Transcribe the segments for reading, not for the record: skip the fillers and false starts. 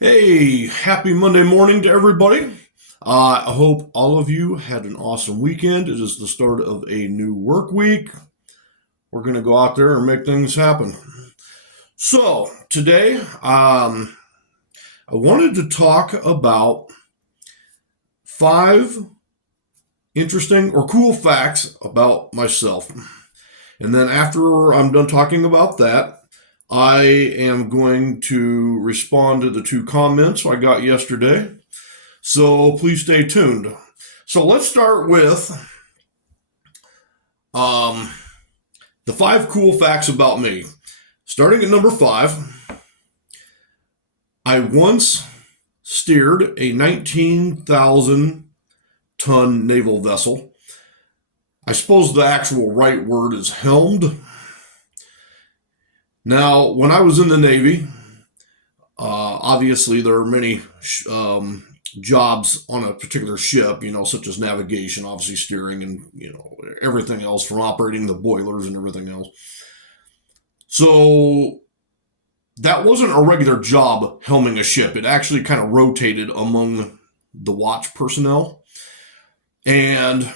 Hey, happy Monday morning to everybody. I hope all of you had an awesome weekend. It is the start of a new work week. We're going to go out there and make things happen. So, today, I wanted to talk about five interesting or cool facts about myself. And then, after I'm done talking about that, I am going to respond to the two comments I got yesterday. So please stay tuned. So let's start with um, the five cool facts about me. Starting at number five, I once steered a 19,000-ton naval vessel. I suppose the actual right word is helmed. Now, when I was in the Navy, obviously there are many jobs on a particular ship, such as navigation, obviously steering, and everything else from operating the boilers and everything else. So that wasn't a regular job helming a ship. It actually kind of rotated among the watch personnel. And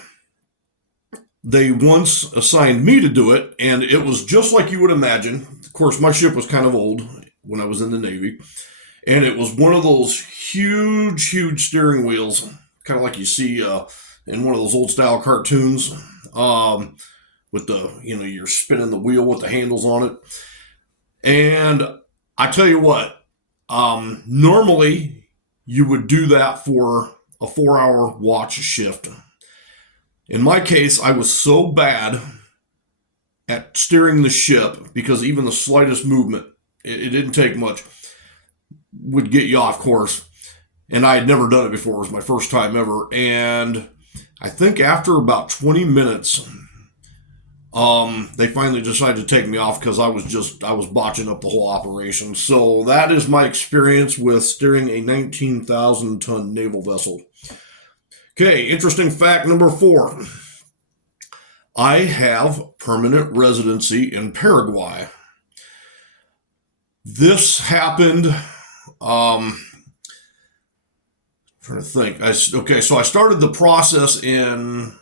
they once assigned me to do it, and it was just like you would imagine. Of course, my ship was kind of old when I was in the Navy, and it was one of those huge steering wheels, kind of like you see in one of those old style cartoons, with the you're spinning the wheel with the handles on it. And I tell you what, normally you would do that for a 4-hour watch shift. In my case, I was so bad at steering the ship because even the slightest movement, it didn't take much, would get you off course. And I had never done it before. It was my first time ever. And I think after about 20 minutes, they finally decided to take me off because I was botching up the whole operation. So that is my experience with steering a 19,000-ton naval vessel. Okay, interesting fact number four. I have permanent residency in Paraguay. This happened, trying to think. So I started the process in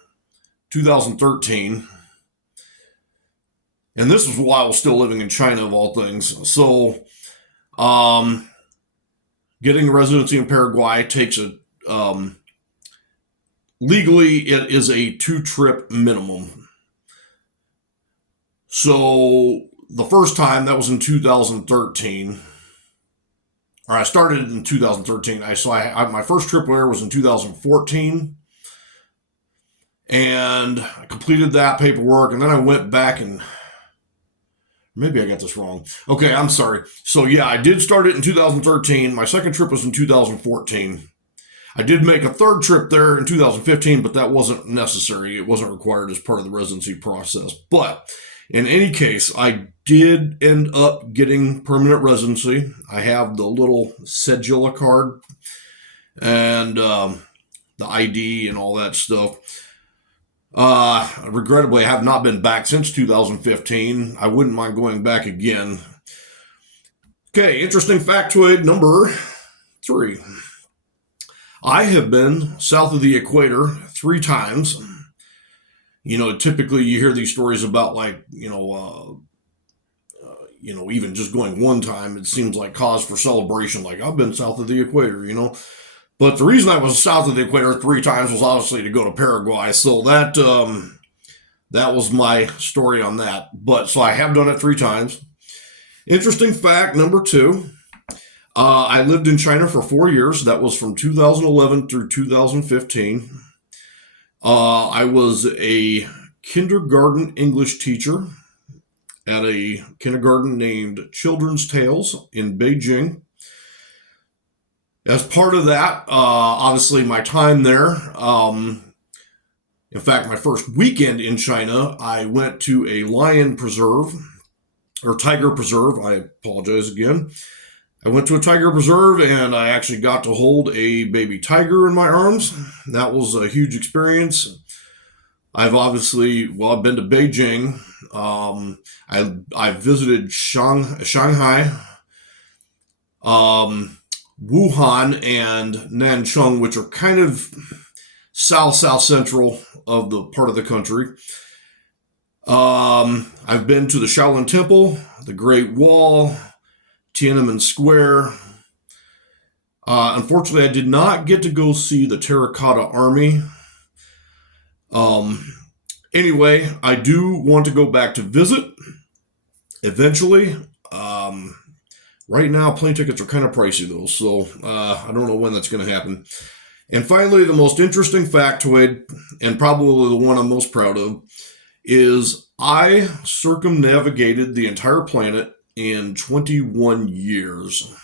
2013. And this was while I was still living in China, of all things. So, getting a residency in Paraguay takes legally, it is a 2-trip minimum. So, the first time, that was in 2013. Or I started in 2013. My first trip there was in 2014. And I completed that paperwork. And then I went back and maybe I got this wrong. Okay, I'm sorry. So yeah, I did start it in 2013. My second trip was in 2014. I did make a third trip there in 2015, but that wasn't necessary. It wasn't required as part of the residency process. But in any case, I did end up getting permanent residency. I have the little cedula card and the ID and all that stuff. Regrettably, I have not been back since 2015. I wouldn't mind going back again. Okay, interesting factoid number 3. I have been south of the equator 3 times. Typically you hear these stories about even just going one time, it seems like cause for celebration. Like, I've been south of the equator. But the reason I was south of the equator 3 times was obviously to go to Paraguay. So that was my story on that. But so I have done it 3 times. Interesting fact number 2. I lived in China for 4 years. That was from 2011 through 2015. I was a kindergarten English teacher at a kindergarten named Children's Tales in Beijing. As part of that, obviously my time there, in fact, my first weekend in China, I went to a lion preserve, or tiger preserve. I apologize again. I went to a tiger preserve and I actually got to hold a baby tiger in my arms. That was a huge experience. I've been to Beijing. I visited Shanghai. Wuhan and Nanchang, which are kind of south central of the part of the country. I've been to the Shaolin Temple, the Great Wall, Tiananmen Square. Unfortunately, I did not get to go see the Terracotta Army. Anyway, I do want to go back to visit eventually. Right now, plane tickets are kind of pricey, though, so I don't know when that's going to happen. And finally, the most interesting factoid, and probably the one I'm most proud of, is I circumnavigated the entire planet in 21 years.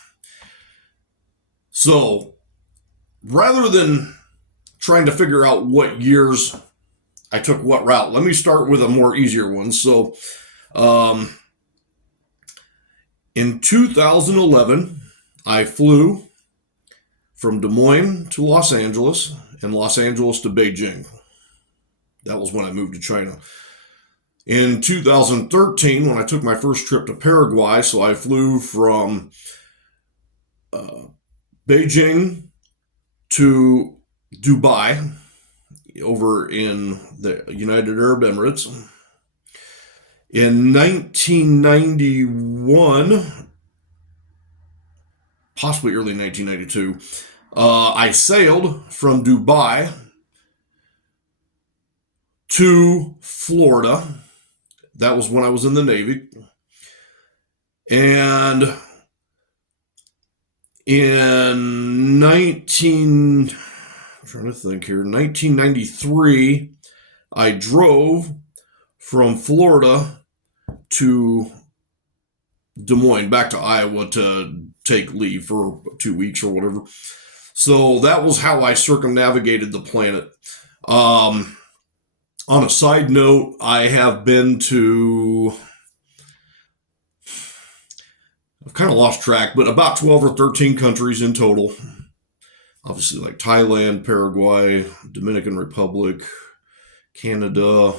So, rather than trying to figure out what years I took what route, let me start with a more easier one. So, in 2011, I flew from Des Moines to Los Angeles and Los Angeles to Beijing. That was when I moved to China. In 2013, when I took my first trip to Paraguay, so I flew from Beijing to Dubai over in the United Arab Emirates. In 1991, possibly early 1992, I sailed from Dubai to Florida. That was when I was in the Navy. And in 1993, I drove from Florida to Des Moines, back to Iowa to take leave for 2 weeks or whatever. So that was how I circumnavigated the planet. On a side note, I have been to, I've kind of lost track, but about 12 or 13 countries in total. Obviously, like Thailand, Paraguay, Dominican Republic, Canada.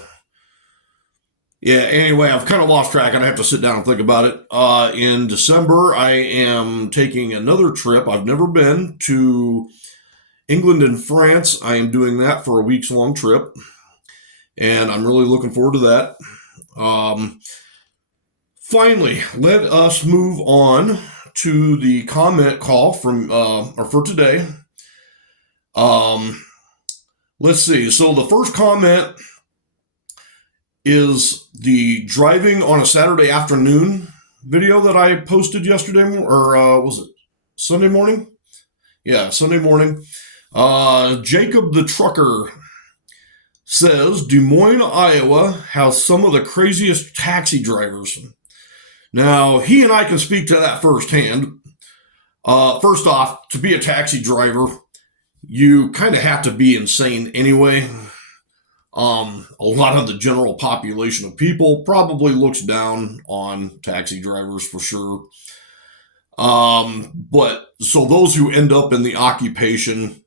Yeah, anyway, I've kind of lost track, and I have to sit down and think about it. In December, I am taking another trip. I've never been to England and France. I am doing that for a weeks-long trip, and I'm really looking forward to that. Finally, let us move on to the comment call from or for today. Let's see. So the first comment is the driving on a Saturday afternoon video that I posted yesterday, or was it Sunday morning? Yeah, Sunday morning. Jacob the Trucker says Des Moines, Iowa has some of the craziest taxi drivers. Now, he and I can speak to that firsthand. First off, to be a taxi driver, you kind of have to be insane anyway. A lot of the general population of people probably looks down on taxi drivers for sure. But so those who end up in the occupation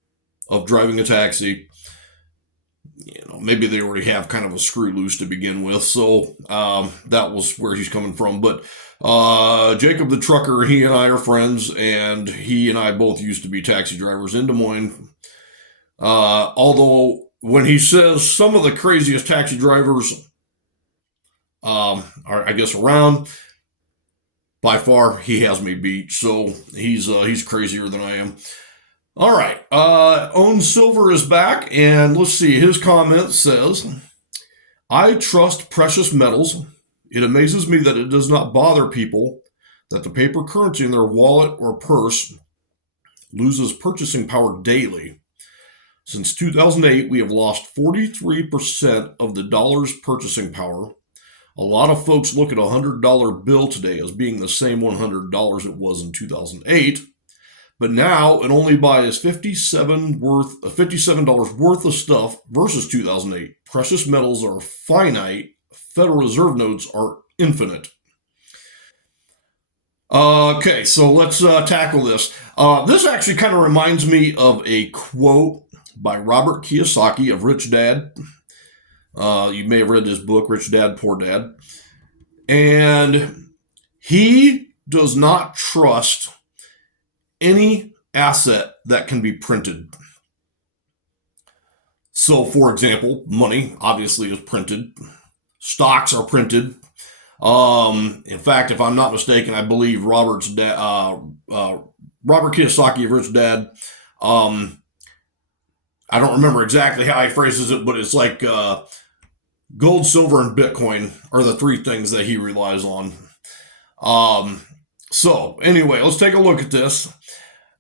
of driving a taxi, maybe they already have kind of a screw loose to begin with. So that was where he's coming from. But Jacob the Trucker, he and I are friends, and he and I both used to be taxi drivers in Des Moines. Although when he says some of the craziest taxi drivers are, I guess, around, by far he has me beat. So he's crazier than I am. All right. Own Silver is back, and let's see. His comment says, I trust precious metals. It amazes me that it does not bother people that the paper currency in their wallet or purse loses purchasing power daily. Since 2008, we have lost 43% of the dollar's purchasing power. A lot of folks look at a $100 bill today as being the same $100 it was in 2008. But now it only buys $57 worth of stuff versus 2008. Precious metals are finite. Federal Reserve notes are infinite. Okay, so let's tackle this. This actually kind of reminds me of a quote by Robert Kiyosaki of Rich Dad. You may have read his book, Rich Dad, Poor Dad. And he does not trust any asset that can be printed. So, for example, money obviously is printed. Stocks are printed. In fact, if I'm not mistaken, I believe Robert Kiyosaki of Rich Dad. I don't remember exactly how he phrases it, but it's like gold, silver, and Bitcoin are the three things that he relies on. So anyway, let's take a look at this.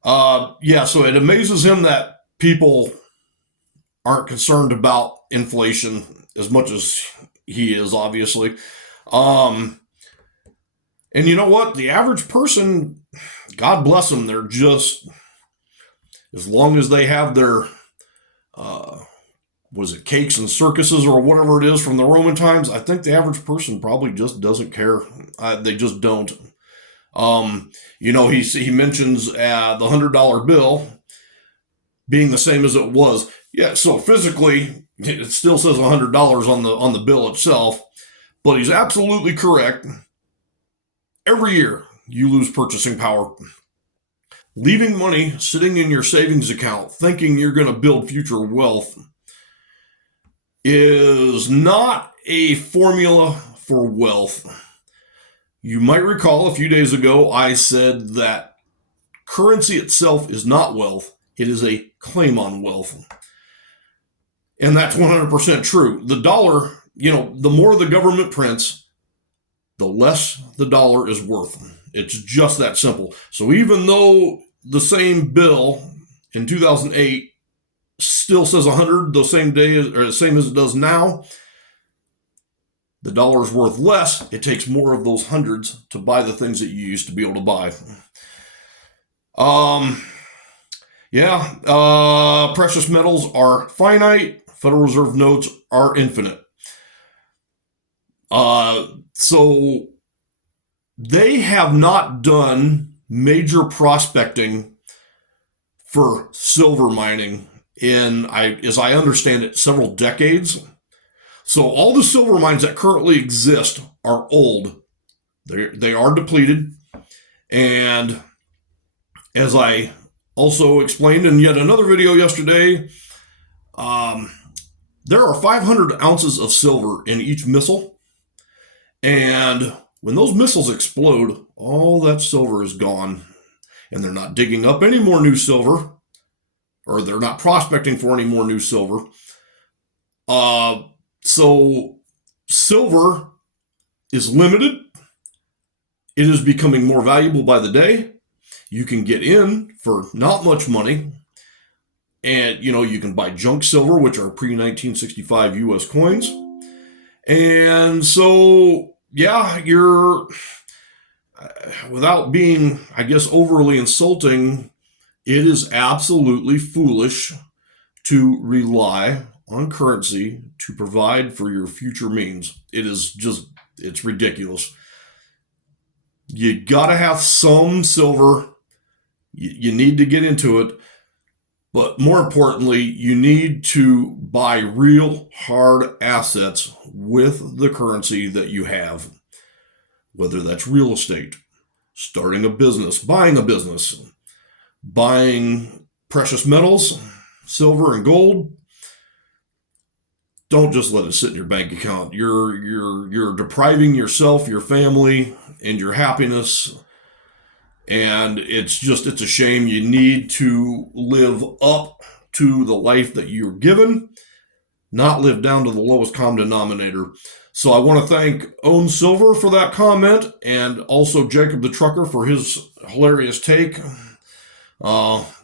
So it amazes him that people aren't concerned about inflation as much as he is, obviously. And you know what? The average person, God bless them, they're just, as long as they have their, cakes and circuses or whatever it is from the Roman times, I think the average person probably just doesn't care. They just don't. He mentions the $100 bill being the same as it was. Yeah, so physically, it still says $100 on the bill itself, but he's absolutely correct. Every year, you lose purchasing power. Leaving money sitting in your savings account, thinking you're going to build future wealth, is not a formula for wealth. You might recall a few days ago, I said that currency itself is not wealth. It is a claim on wealth. And that's 100% true. The dollar, the more the government prints, the less the dollar is worth. It's just that simple. So even though the same bill in 2008 still says 100 the same day or the same as it does now, the dollar is worth less. It takes more of those hundreds to buy the things that you used to be able to buy. Precious metals are finite. Federal Reserve notes are infinite. So they have not done major prospecting for silver mining in, as I understand it, several decades. So all the silver mines that currently exist are old. They are depleted. And as I also explained in yet another video yesterday, there are 500 ounces of silver in each missile. And when those missiles explode, all that silver is gone. And they're not digging up any more new silver, or they're not prospecting for any more new silver. So silver is limited. It is becoming more valuable by the day. You can get in for not much money. And, you can buy junk silver, which are pre-1965 U.S. coins. And so, you're, without being, I guess, overly insulting, it is absolutely foolish to rely on currency to provide for your future means. It's ridiculous. You gotta have some silver. You need to get into it. But more importantly, you need to buy real hard assets with the currency that you have. Whether that's real estate, starting a business, buying precious metals, silver and gold. Don't just let it sit in your bank account. You're depriving yourself, your family, and your happiness. And it's a shame. You need to live up to the life that you're given, not live down to the lowest common denominator. So I want to thank Own Silver for that comment, and also Jacob the Trucker for his hilarious take,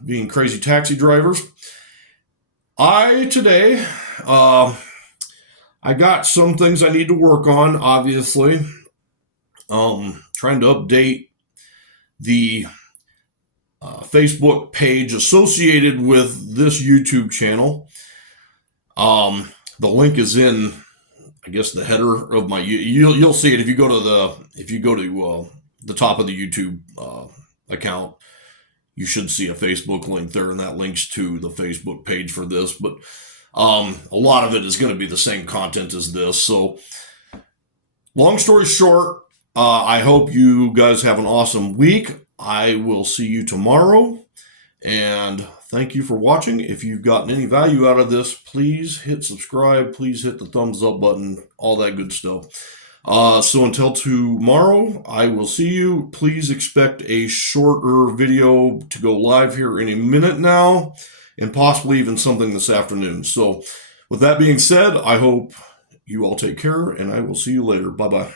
being crazy taxi drivers. Today, I got some things I need to work on, obviously. Trying to update the Facebook page associated with this YouTube channel. The link is in, I guess, the header of my. You'll see it if you go to the top of the YouTube account. You should see a Facebook link there, and that links to the Facebook page for this. But a lot of it is going to be the same content as this. So, long story short, I hope you guys have an awesome week. I will see you tomorrow. And thank you for watching. If you've gotten any value out of this, please hit subscribe. Please hit the thumbs up button, all that good stuff. So until tomorrow, I will see you. Please expect a shorter video to go live here in a minute now, and possibly even something this afternoon. So with that being said, I hope you all take care, and I will see you later. Bye-bye.